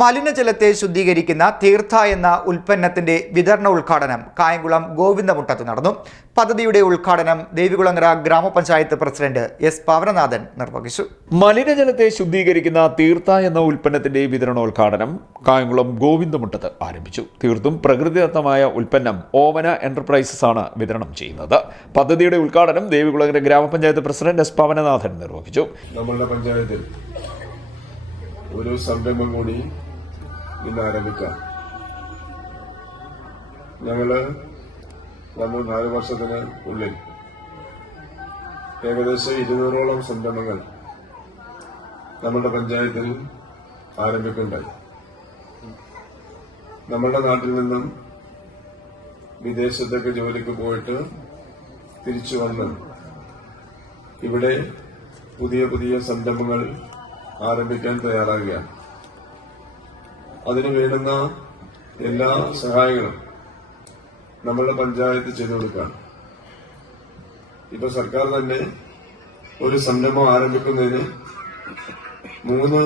മലിനജലത്തെ ശുദ്ധീകരിക്കുന്ന തീർത്ഥ എന്ന ഉൽപ്പന്നത്തിന്റെ വിതരണ ഉദ്ഘാടനം കായംകുളം ഗോവിന്ദമുട്ടത്ത് നടന്നു. പദ്ധതിയുടെ ഉദ്ഘാടനം ദേവികുളങ്ങര ഗ്രാമപഞ്ചായത്ത് പ്രസിഡന്റ് എസ് പവനനാഥൻ നിർവഹിച്ചു. മലിനജലത്തെ ശുദ്ധീകരിക്കുന്ന തീർത്ഥ എന്ന ഉൽപ്പന്നത്തിന്റെ വിതരണോദ്ഘാടനം കായംകുളം ഗോവിന്ദമുട്ടത്ത് ആരംഭിച്ചു. തീർത്തും പ്രകൃതിദത്തമായ ഉൽപ്പന്നം ഓവന എന്റർപ്രൈസസ് ആണ് വിതരണം ചെയ്യുന്നത്. പദ്ധതിയുടെ ഉദ്ഘാടനം ദേവികുളങ്ങര ഗ്രാമപഞ്ചായത്ത് പ്രസിഡന്റ് എസ് പവനനാഥൻ നിർവഹിച്ചു. നമ്മുടെ പഞ്ചായത്തിൽ ഒരു സംരംഭം കൂടി ഇന്ന് ആരംഭിക്കാം ഞങ്ങൾ നമ്മൾ നാല് വർഷത്തിന് ഉള്ളിൽ ഏകദേശം ഇരുന്നൂറോളം സംരംഭങ്ങൾ നമ്മളുടെ പഞ്ചായത്തിൽ ആരംഭിക്കുന്നുണ്ടായി. നമ്മളുടെ നാട്ടിൽ നിന്നും വിദേശത്തൊക്കെ ജോലിക്ക് പോയിട്ട് തിരിച്ചു വന്ന് ഇവിടെ പുതിയ പുതിയ സംരംഭങ്ങൾ ആരംഭിക്കാൻ തയ്യാറാകുകയാണ്. അതിന് വേണ്ടുന്ന എല്ലാ സഹായങ്ങളും നമ്മളുടെ പഞ്ചായത്ത് ചെയ്തു കൊടുക്കുകയാണ്. ഇപ്പൊ സർക്കാർ തന്നെ ഒരു സംരംഭം ആരംഭിക്കുന്നതിന് മൂന്ന്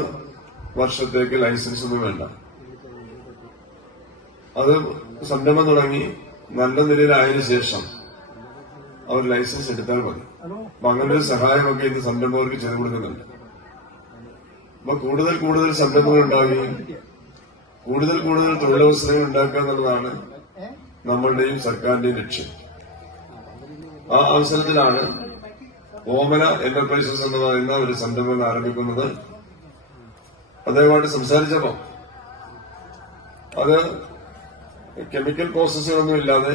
വർഷത്തേക്ക് ലൈസൻസ് ഒന്നും വേണ്ട. അത് സംരംഭം തുടങ്ങി നല്ല നിലയിലായതിനു ശേഷം അവർ ലൈസൻസ് എടുത്താൽ മതി. അപ്പൊ അങ്ങനെ ഒരു സഹായമൊക്കെ ഇന്ന് സംരംഭകർക്ക് ചെയ്തു കൊടുക്കുന്നുണ്ട്. അപ്പൊ കൂടുതൽ കൂടുതൽ സംരംഭങ്ങൾ ഉണ്ടാവുകയും കൂടുതൽ കൂടുതൽ തൊഴിലവസരങ്ങൾ ഉണ്ടാക്കുക എന്നുള്ളതാണ് നമ്മളുടെയും സർക്കാരിന്റെയും ലക്ഷ്യം. ആ അവസരത്തിലാണ് ഓമന എന്റർപ്രൈസസ് എന്ന് പറയുന്ന ഒരു സംരംഭം ആരംഭിക്കുന്നത്. അദ്ദേഹമായിട്ട് സംസാരിച്ചപ്പോ അത് കെമിക്കൽ പ്രോസസ്സുകളൊന്നും ഇല്ലാതെ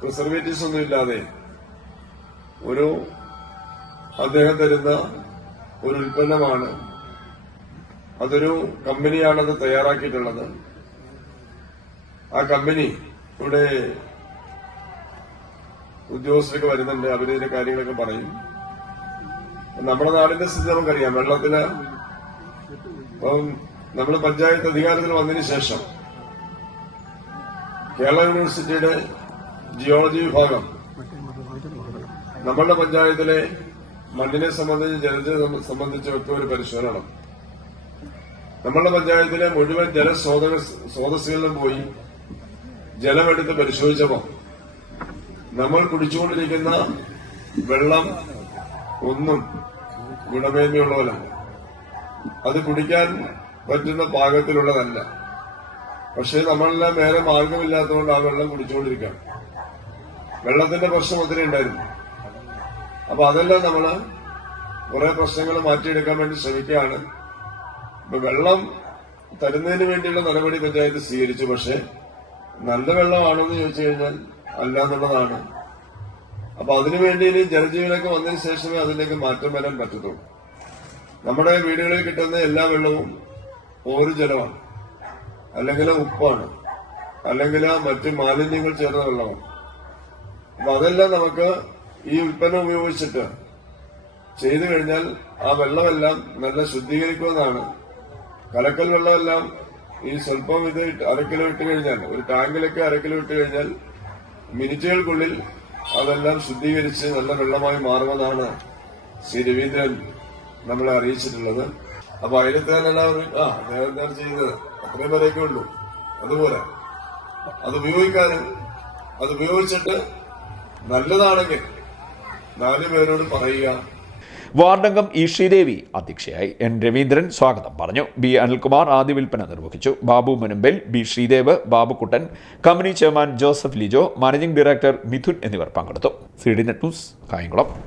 പ്രിസർവേറ്റീവ്സ് ഒന്നും ഇല്ലാതെ ഒരു അദ്ദേഹം തരുന്ന ഒരു ഉൽപ്പന്നമാണ് അതൊരു കമ്പനിയാണത് തയ്യാറാക്കിയിട്ടുള്ളത്. ആ കമ്പനി ഇവിടെ ഉദ്യോഗസ്ഥരൊക്കെ വരുന്നുണ്ട് അവരിതിന്റെ കാര്യങ്ങളൊക്കെ പറയും. നമ്മുടെ നാടിന്റെ സ്ഥിതി നമുക്കറിയാം വെള്ളത്തിന് ഇപ്പം നമ്മൾ പഞ്ചായത്ത് അധികാരത്തിൽ വന്നതിന് ശേഷം കേരള യൂണിവേഴ്സിറ്റിയുടെ ജിയോളജി വിഭാഗം നമ്മളുടെ പഞ്ചായത്തിലെ മണ്ണിനെ സംബന്ധിച്ച് ജലത്തെ സംബന്ധിച്ച് ഒക്കെ ഒരു പരിശോധന നടത്തും. നമ്മളുടെ പഞ്ചായത്തിലെ മുഴുവൻ ജലസ്രോത സ്രോതസ്സുകളിലും പോയി ജലമെടുത്ത് പരിശോധിച്ചപ്പോ നമ്മൾ കുടിച്ചുകൊണ്ടിരിക്കുന്ന വെള്ളം ഒന്നും ഗുണമേന്മയുള്ളതല്ല. അത് കുടിക്കാൻ പറ്റുന്ന പാകത്തിലുള്ളതല്ല. പക്ഷേ നമ്മളെല്ലാം നേരെ മാർഗമില്ലാത്തതുകൊണ്ട് ആ വെള്ളം കുടിച്ചുകൊണ്ടിരിക്കുക വെള്ളത്തിന്റെ പ്രശ്നം ഒത്തിരി ഉണ്ടായിരുന്നു. അപ്പൊ അതെല്ലാം നമ്മൾ കുറെ പ്രശ്നങ്ങൾ മാറ്റിയെടുക്കാൻ വേണ്ടി ശ്രമിക്കുകയാണ്. വെള്ളം തരുന്നതിന് വേണ്ടിയുള്ള നടപടി പഞ്ചായത്ത് സ്വീകരിച്ചു പക്ഷെ നല്ല വെള്ളമാണെന്ന് ചോദിച്ചു കഴിഞ്ഞാൽ അല്ല എന്നുള്ളതാണ് അപ്പൊ അതിനുവേണ്ടി ഇനി ജലജീവനൊക്കെ വന്നതിന് ശേഷമേ അതിലേക്ക് മാറ്റം വരാൻ പറ്റത്തുള്ളൂ. നമ്മുടെ വീടുകളിൽ കിട്ടുന്ന എല്ലാ വെള്ളവും ഓരോ ജലമാണ് അല്ലെങ്കിൽ ഉപ്പാണ് അല്ലെങ്കിൽ മറ്റ് മാലിന്യങ്ങൾ ചേർന്ന വെള്ളമാണ്. അപ്പൊ അതെല്ലാം നമുക്ക് ഈ ഉൽപ്പന്നം ഉപയോഗിച്ചിട്ട് ചെയ്തു കഴിഞ്ഞാൽ ആ വെള്ളമെല്ലാം നല്ല ശുദ്ധീകരിക്കുമെന്നാണ് കലക്കൽ വെള്ളമെല്ലാം ഈ സ്വല്പം ഇത് അരക്കിലോ അര ഇട്ട് കഴിഞ്ഞാൽ ഒരു ടാങ്കിലൊക്കെ അരക്കിലോ കിലോ ഇട്ട് കഴിഞ്ഞാൽ മിനിറ്റുകൾക്കുള്ളിൽ അതെല്ലാം ശുദ്ധീകരിച്ച് നല്ല വെള്ളമായി മാറുമെന്നാണ് ശ്രീ രവീന്ദ്രൻ നമ്മളെ അറിയിച്ചിട്ടുള്ളത്. അപ്പൊ എല്ലാവരും ആ അദ്ദേഹം എന്താണ് ചെയ്യുന്നത്? അത്രയും വരെയൊക്കെ ഉള്ളൂ. അതുപോലെ അത് ഉപയോഗിക്കാനും അത് ഉപയോഗിച്ചിട്ട് നല്ലതാണെങ്കിൽ നാലു പേരോട് പറയുക. വാർഡംഗം ഇ ശ്രീദേവി അധ്യക്ഷയായി. എൻ. രവീന്ദ്രൻ സ്വാഗതം പറഞ്ഞു. ബി. അനിൽകുമാർ ആദ്യ വിൽപ്പന നിർവഹിച്ചു. Babu Munambal B. Sreedev Babukuttan company chairman Joseph Lijo managing director Mithun എന്നിവർ പങ്കെടുത്തു. C D net news Kayamkulam.